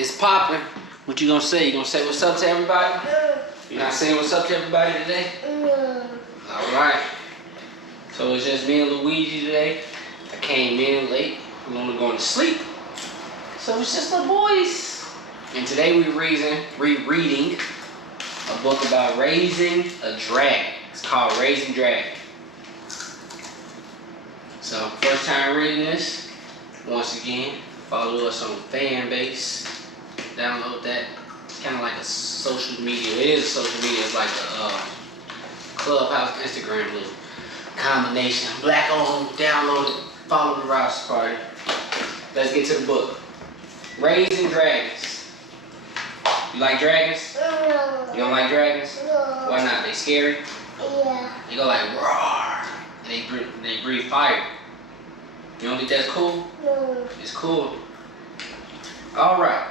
It's popping. What you gonna say? You gonna say what's up to everybody? You not saying what's up to everybody today? Alright. So it's just me and Luigi today. I came in late. I'm only going to sleep. So it's just the boys. And today we're rereading a book about raising a dragon. It's called Raising Dragon. So first time reading this. Once again, follow us on Fanbase. Download that. It's kind of like a social media. It is a social media. It's like a Clubhouse, Instagram little combination. Black owned, download it, follow the Rouse Party. Let's get to the book. Raising Dragons. You like dragons? You don't like dragons? Why not? They scary? Yeah. You go like roar. And they breathe fire. You don't think that's cool? No. It's cool. Alright.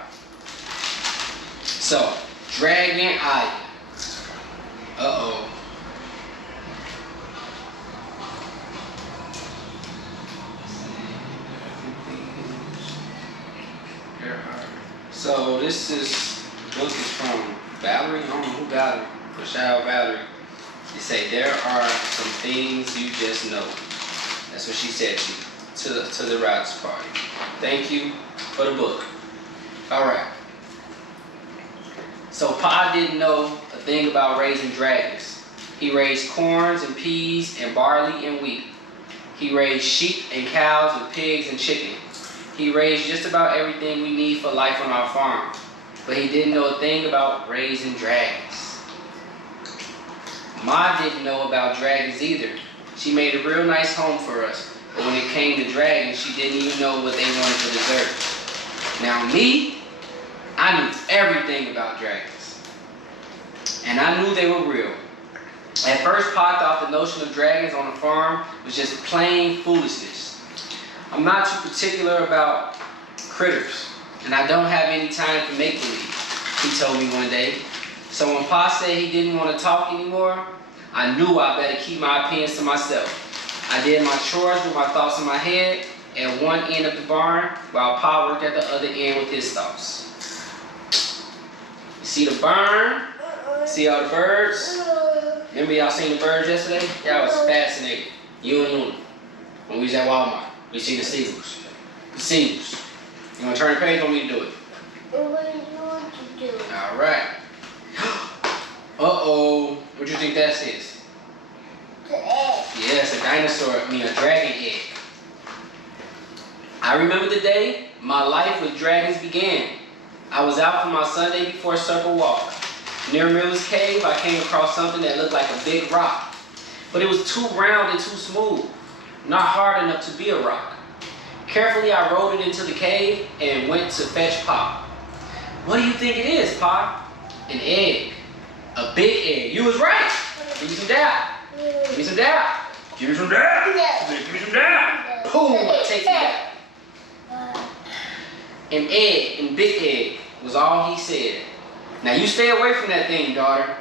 So, Dragon Eye. Uh-oh. So this book is from Valerie. I don't know who Valerie. But shout out Valerie. They say there are some things you just know. That's what she said to the Rouse Party. Thank you for the book. Alright. So Pa didn't know a thing about raising dragons. He raised corns and peas and barley and wheat. He raised sheep and cows and pigs and chicken. He raised just about everything we need for life on our farm. But he didn't know a thing about raising dragons. Ma didn't know about dragons either. She made a real nice home for us. But when it came to dragons, she didn't even know what they wanted for dessert. Now me, I knew everything about dragons. And I knew they were real. At first, Pa thought the notion of dragons on a farm was just plain foolishness. I'm not too particular about critters, and I don't have any time for make-believe, he told me one day. So when Pa said he didn't want to talk anymore, I knew I better keep my opinions to myself. I did my chores with my thoughts in my head at one end of the barn, while Pa worked at the other end with his thoughts. You see the barn? See all the birds? Remember y'all seen the birds yesterday? Y'all was fascinated. You and Luna. When we was at Walmart. We seen the seagulls. The seagulls. You want to turn the page? Want me to do it? What do you want to do? Alright. Uh-oh. What do you think that is? The egg. Yes, a dinosaur. I mean, a dragon egg. I remember the day my life with dragons began. I was out for my Sunday before supper walk. Near Miller's Cave, I came across something that looked like a big rock. But it was too round and too smooth. Not hard enough to be a rock. Carefully, I rolled it into the cave and went to fetch Pa. What do you think it is, Pa? An egg. A big egg. You was right. Give me some doubt. Give me some doubt. Give me some doubt. Give me some doubt. Boom, take that. An egg, an big egg, was all he said. Now you stay away from that thing, daughter.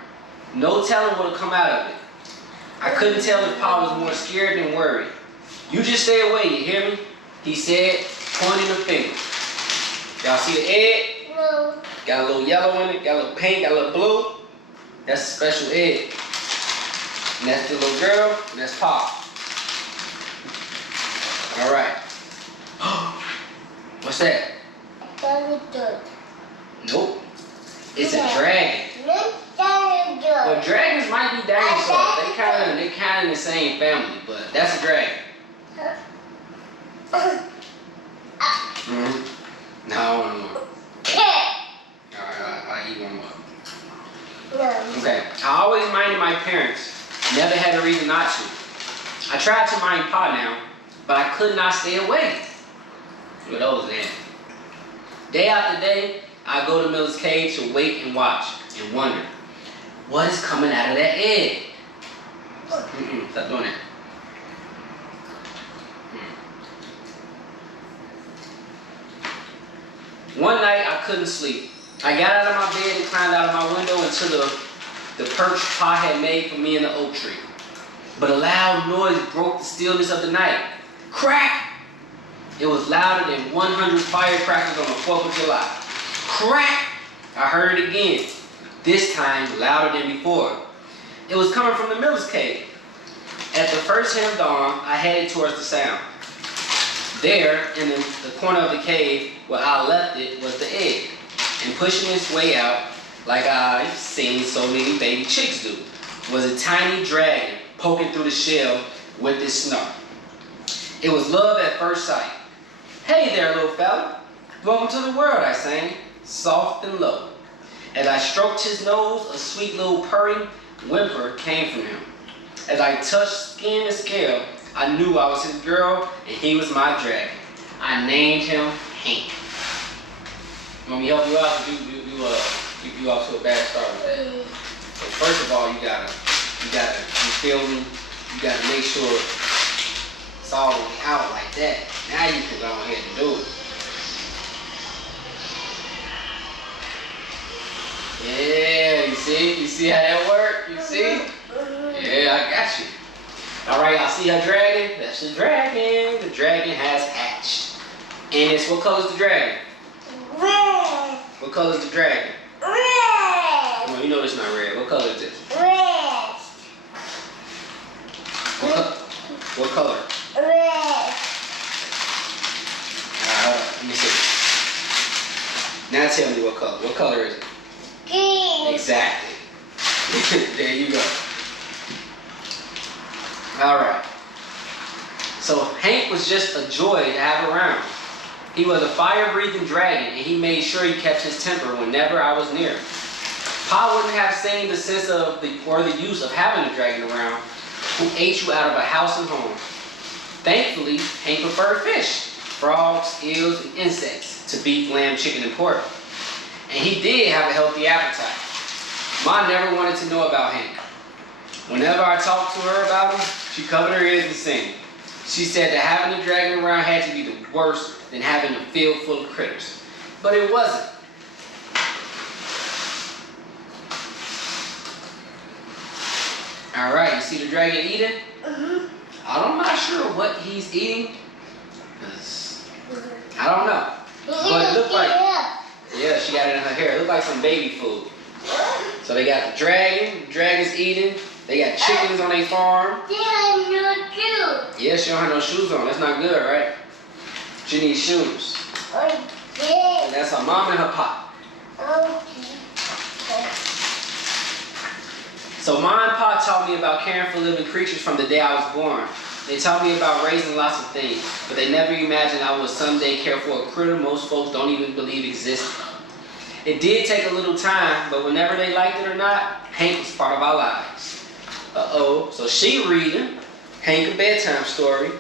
No telling what'll come out of it. I couldn't tell if Pa was more scared than worried. You just stay away, you hear me? He said, pointing a finger. Y'all see the egg? No. Got a little yellow in it, got a little pink, got a little blue. That's a special egg. And that's the little girl, and that's Pa. Alright. What's that? Nope. It's a dragon. Well, dragons might be dinosaurs. They kind of in the same family, but that's a dragon. No, I want one more. Alright, I'll eat one more. Okay. I always minded my parents. Never had a reason not to. I tried to mind Pa now, but I could not stay away. Look at those then. Day after day, I go to Miller's Cave to wait and watch and wonder, what is coming out of that egg? Stop doing that. One night I couldn't sleep. I got out of my bed and climbed out of my window into the perch Pa had made for me in the oak tree. But a loud noise broke the stillness of the night. Crack! It was louder than 100 firecrackers on the 4th of July. crack! I heard it again, this time louder than before. It was coming from the miller's cave. At the first hint of dawn, I headed towards the sound. There, in the corner of the cave where I left it, was the egg. And pushing its way out, like I've seen so many baby chicks do, was a tiny dragon poking through the shell with its snout. It was love at first sight. Hey there, little fella. Welcome to the world, I sang, soft and low. As I stroked his nose, a sweet little purring whimper came from him. As I touched skin and scale, I knew I was his girl and he was my dragon. I named him Hank. Want me to help you out? You off to a bad start with that. So first of all, you feel me? You gotta make sure it's all the way out like that. Now you can go ahead and do it. Yeah, you see how that worked? You see? Yeah, I got you. All right, y'all see her dragon? That's the dragon. The dragon has hatched. And it's, what color is the dragon? Red. What color is the dragon? Red. No, you know it's not red. What color is this? Red. What color? Red. Hold on, let me see. Now tell me what color. What color is it? Green. Exactly. There you go. All right. So Hank was just a joy to have around. He was a fire-breathing dragon, and he made sure he kept his temper whenever I was near. Pa wouldn't have seen the sense of or the use of having a dragon around who ate you out of a house and home. Thankfully, Hank preferred fish, frogs, eels, and insects to beef, lamb, chicken, and pork. And he did have a healthy appetite. Ma never wanted to know about Hank. Whenever I talked to her about him, she covered her ears and sang. She said that having a dragon around had to be the worst than having a field full of critters. But it wasn't. All right, you see the dragon eating? I'm not sure what he's eating. I don't know. But it looked like, yeah, she got it in her hair. It looked like some baby food. So they got the dragon's eating. They got chickens on their farm. They have no shoes. Yeah, she don't have no shoes on. That's not good, right? She needs shoes. Okay. And that's her mom and her pop. Okay. So Ma and Pa taught me about caring for living creatures from the day I was born. They taught me about raising lots of things, but they never imagined I would someday care for a critter most folks don't even believe existed. It did take a little time, but whenever they liked it or not, Hank was part of our lives. So she reading Hank a bedtime story,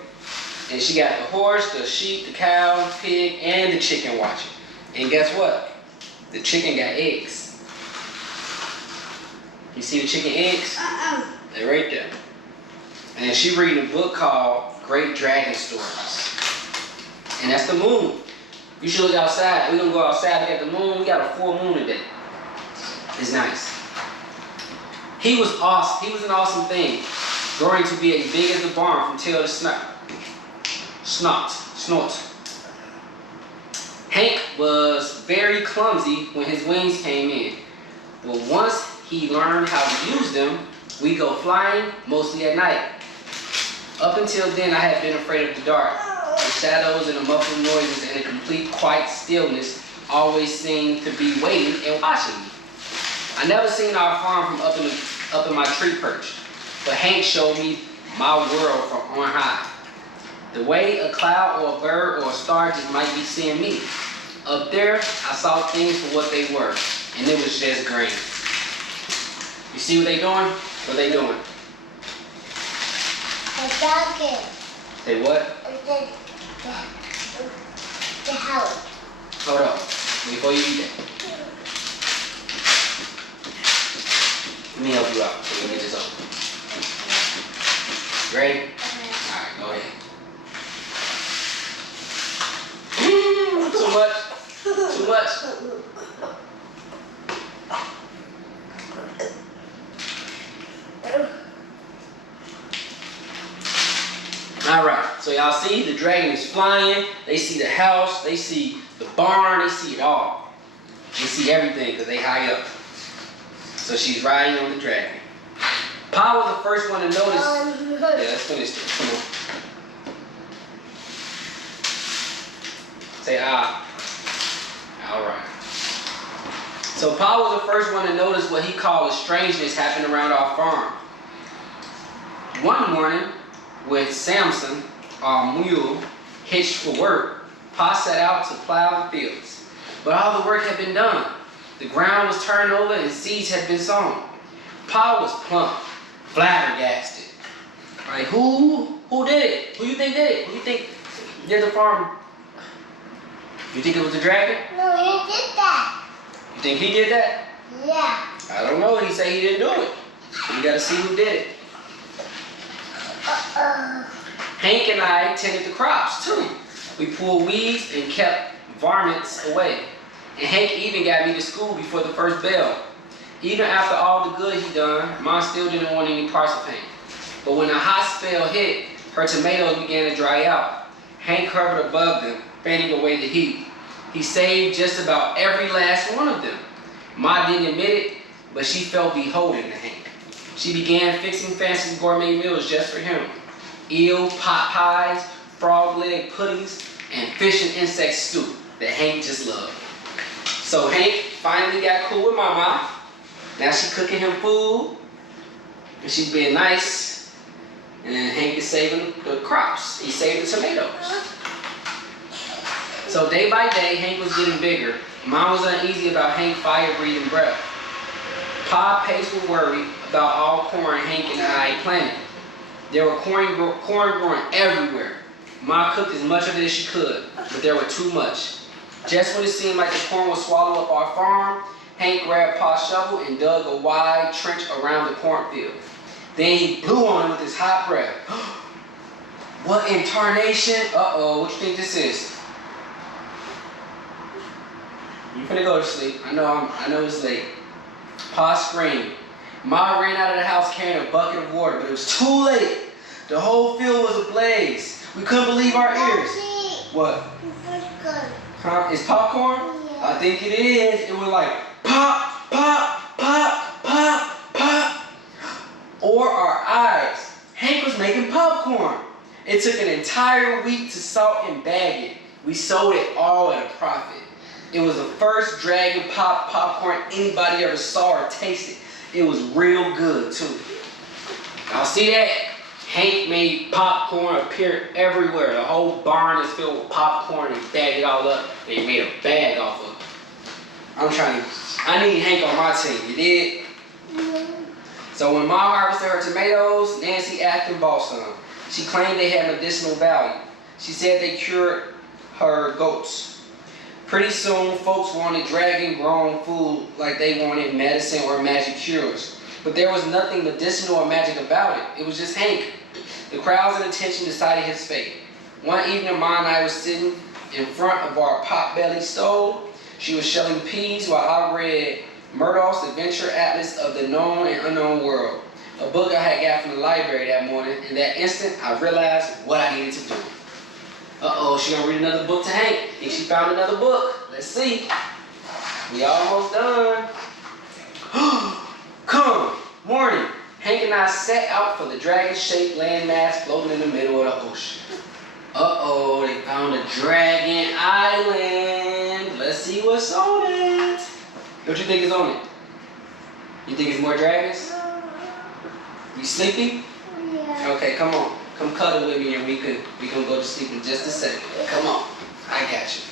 and she got the horse, the sheep, the cow, the pig, and the chicken watching. And guess what? The chicken got eggs. You see the chicken eggs? They're right there. And she reading a book called Great Dragon Stories. And that's the moon. You should look outside. We're gonna go outside, look at the moon. We got a full moon today. It's nice. He was awesome. He was an awesome thing. Growing to be as big as the barn from tail to snout. Snort. Hank was very clumsy when his wings came in. But once he learned how to use them, we go flying, mostly at night. Up until then, I had been afraid of the dark. The shadows and the muffled noises and a complete quiet stillness always seemed to be waiting and watching me. I never seen our farm from up in my tree perch, but Hank showed me my world from on high. The way a cloud or a bird or a star just might be seeing me. Up there, I saw things for what they were, and it was just green. You see what they doing? What they doing? Say what? The house. Hold on, before you eat that. Let me help you out so we can get this over. You ready? Alright, go ahead. Too much? Too much? Alright, so y'all see the dragon is flying, they see the house, they see the barn, they see it all. They see everything because they high up. So she's riding on the dragon. Pa was the first one to notice. Yeah, let's finish this. Come on. Say ah. All right. So Pa was the first one to notice what he called a strangeness happening around our farm. One morning, with Samson, our mule, hitched for work, Pa set out to plow the fields. But all the work had been done. The ground was turned over and seeds had been sown. Pa was plump, flabbergasted. Like, who did it? Who you think did it? Who you think did the farm? You think it was the dragon? No, he did that. You think he did that? Yeah. I don't know. He said he didn't do it. We gotta see who did it. Hank and I tended the crops too. We pulled weeds and kept varmints away. And Hank even got me to school before the first bell. Even after all the good he done, Mom still didn't want any parts of Hank. But when a hot spell hit, her tomatoes began to dry out. Hank hovered above them, fanning away the heat. He saved just about every last one of them. Ma didn't admit it, but she felt beholden to Hank. She began fixing fancy gourmet meals just for him. Eel, pot pies, frog leg puddings, and fish and insect stew that Hank just loved. So Hank finally got cool with Mama. Now she's cooking him food, and she's being nice, and Hank is saving the crops. He saved the tomatoes. So day by day, Hank was getting bigger. Mom was uneasy about Hank fire-breathing breath. Pa Pace was worried about all corn Hank and I planted. There were corn growing everywhere. Ma cooked as much of it as she could, but there were too much. Just when it seemed like the corn would swallow up our farm, Hank grabbed Pa's shovel and dug a wide trench around the cornfield. Then he blew on it with his hot breath. What in tarnation? Uh-oh, what you think this is? You finna go to sleep. I know it's late. Pa screamed. Ma ran out of the house carrying a bucket of water, but it was too late. The whole field was ablaze. We couldn't believe our ears. What? Huh? It's popcorn? Yeah. I think it is. It was like pop, pop, pop, pop, pop. Or our eyes. Hank was making popcorn. It took an entire week to salt and bag it. We sold it all at a profit. It was the first dragon popcorn anybody ever saw or tasted. It was real good too. Y'all see that? Hank made popcorn appear everywhere. The whole barn is filled with popcorn and bagged it all up. They made a bag off of it. I need Hank on my team. You did? So when Mom harvested her tomatoes, Nancy asked and bought some. She claimed they had medicinal value. She said they cured her goats. Pretty soon, folks wanted dragon-grown food like they wanted medicine or magic cures. But there was nothing medicinal or magic about it. It was just Hank. The crowds and attention decided his fate. One evening, Ma and I were sitting in front of our pot-bellied stove. She was shelling peas while I read Murdoch's Adventure Atlas of the Known and Unknown World, a book I had got from the library that morning. In that instant, I realized what I needed to do. Uh-oh, she gonna read another book to Hank. Think she found another book. Let's see. We almost done. Come, morning. Hank and I set out for the dragon-shaped landmass floating in the middle of the ocean. Uh-oh, they found a dragon island. Let's see what's on it. What you think is on it? You think it's more dragons? You sleepy? Yeah. Okay, come on. Come cuddle with me and we can go to sleep in just a second. Come on. I got you.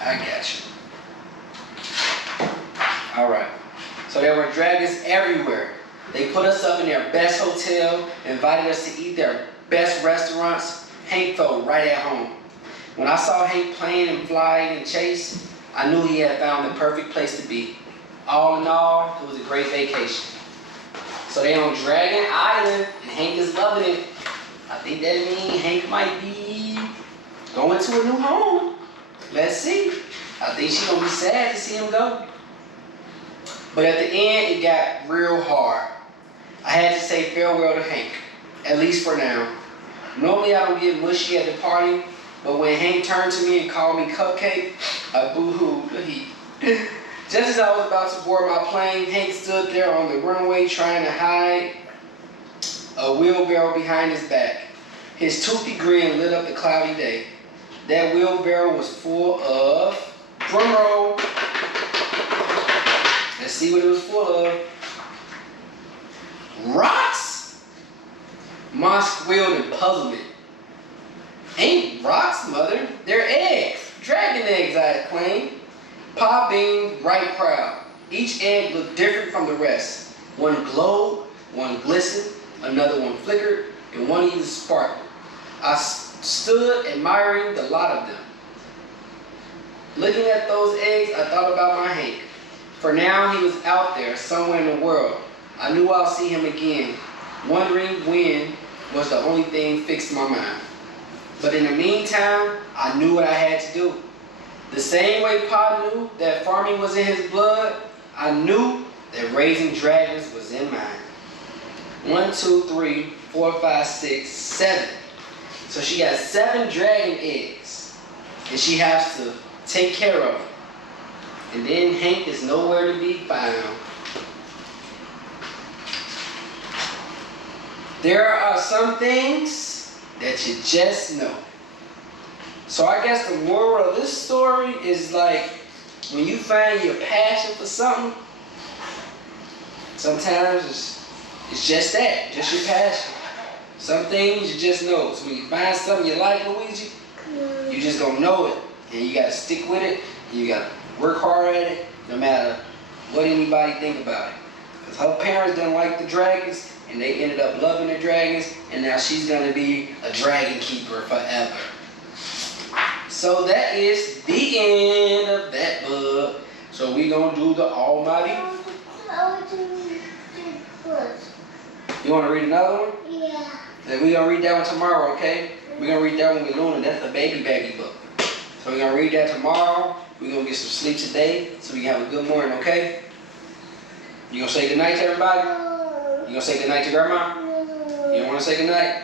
I got you. All right. So there were dragons everywhere. They put us up in their best hotel, invited us to eat their best restaurants. Hank felt right at home. When I saw Hank playing and flying and chase, I knew he had found the perfect place to be. All in all, it was a great vacation. So they're on Dragon Island, and Hank is loving it. I think that means Hank might be going to a new home. Let's see. I think she's gonna be sad to see him go. But at the end, it got real hard. I had to say farewell to Hank, at least for now. Normally I don't get mushy at the party, but when Hank turned to me and called me Cupcake, I boo-hooed the heat. Just as I was about to board my plane, Hank stood there on the runway trying to hide a wheelbarrow behind his back. His toothy grin lit up the cloudy day. That wheelbarrow was full of, drum roll. Let's see what it was full of. Rocks? Ma squealed in puzzlement. Ain't rocks, mother. They're eggs. Dragon eggs, I exclaimed. Pa beamed right proud. Each egg looked different from the rest. One glowed, one glistened, another one flickered, and one even sparkled. I stood admiring the lot of them. Looking at those eggs, I thought about my Hank. For now, he was out there, somewhere in the world. I knew I'll see him again. Wondering when was the only thing fixed in my mind. But in the meantime, I knew what I had to do. The same way Pa knew that farming was in his blood, I knew that raising dragons was in mine. 1, 2, 3, 4, 5, 6, 7. So she got 7 dragon eggs, and she has to take care of them. And then Hank is nowhere to be found. There are some things that you just know. So I guess the moral of this story is like, when you find your passion for something, sometimes it's just that, just your passion. Some things you just know. So when you find something you like, Luigi, you just gonna know it. And you gotta stick with it. And you gotta work hard at it, no matter what anybody think about it. Because her parents didn't like the dragons, and they ended up loving the dragons, and now she's gonna be a dragon keeper forever. So that is the end of that book. So we gonna do the Almighty. You wanna read another one? Yeah. Then we gonna read that one tomorrow, okay? We're gonna read that one with Luna. That's the baby book. So we're gonna read that tomorrow. We're gonna get some sleep today so we can have a good morning, okay? You gonna say goodnight to everybody? You gonna say goodnight to Grandma? You don't wanna say goodnight?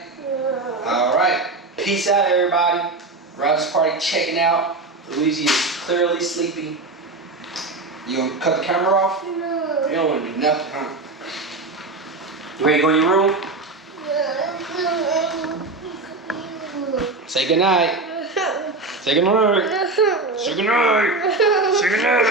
All right. Peace out, everybody. Roger's party checking out. Luigi is clearly sleeping. You gonna cut the camera off? No. You don't wanna do nothing, huh? You ready to go in your room? Say goodnight. Say goodnight. Say goodnight. Say goodnight.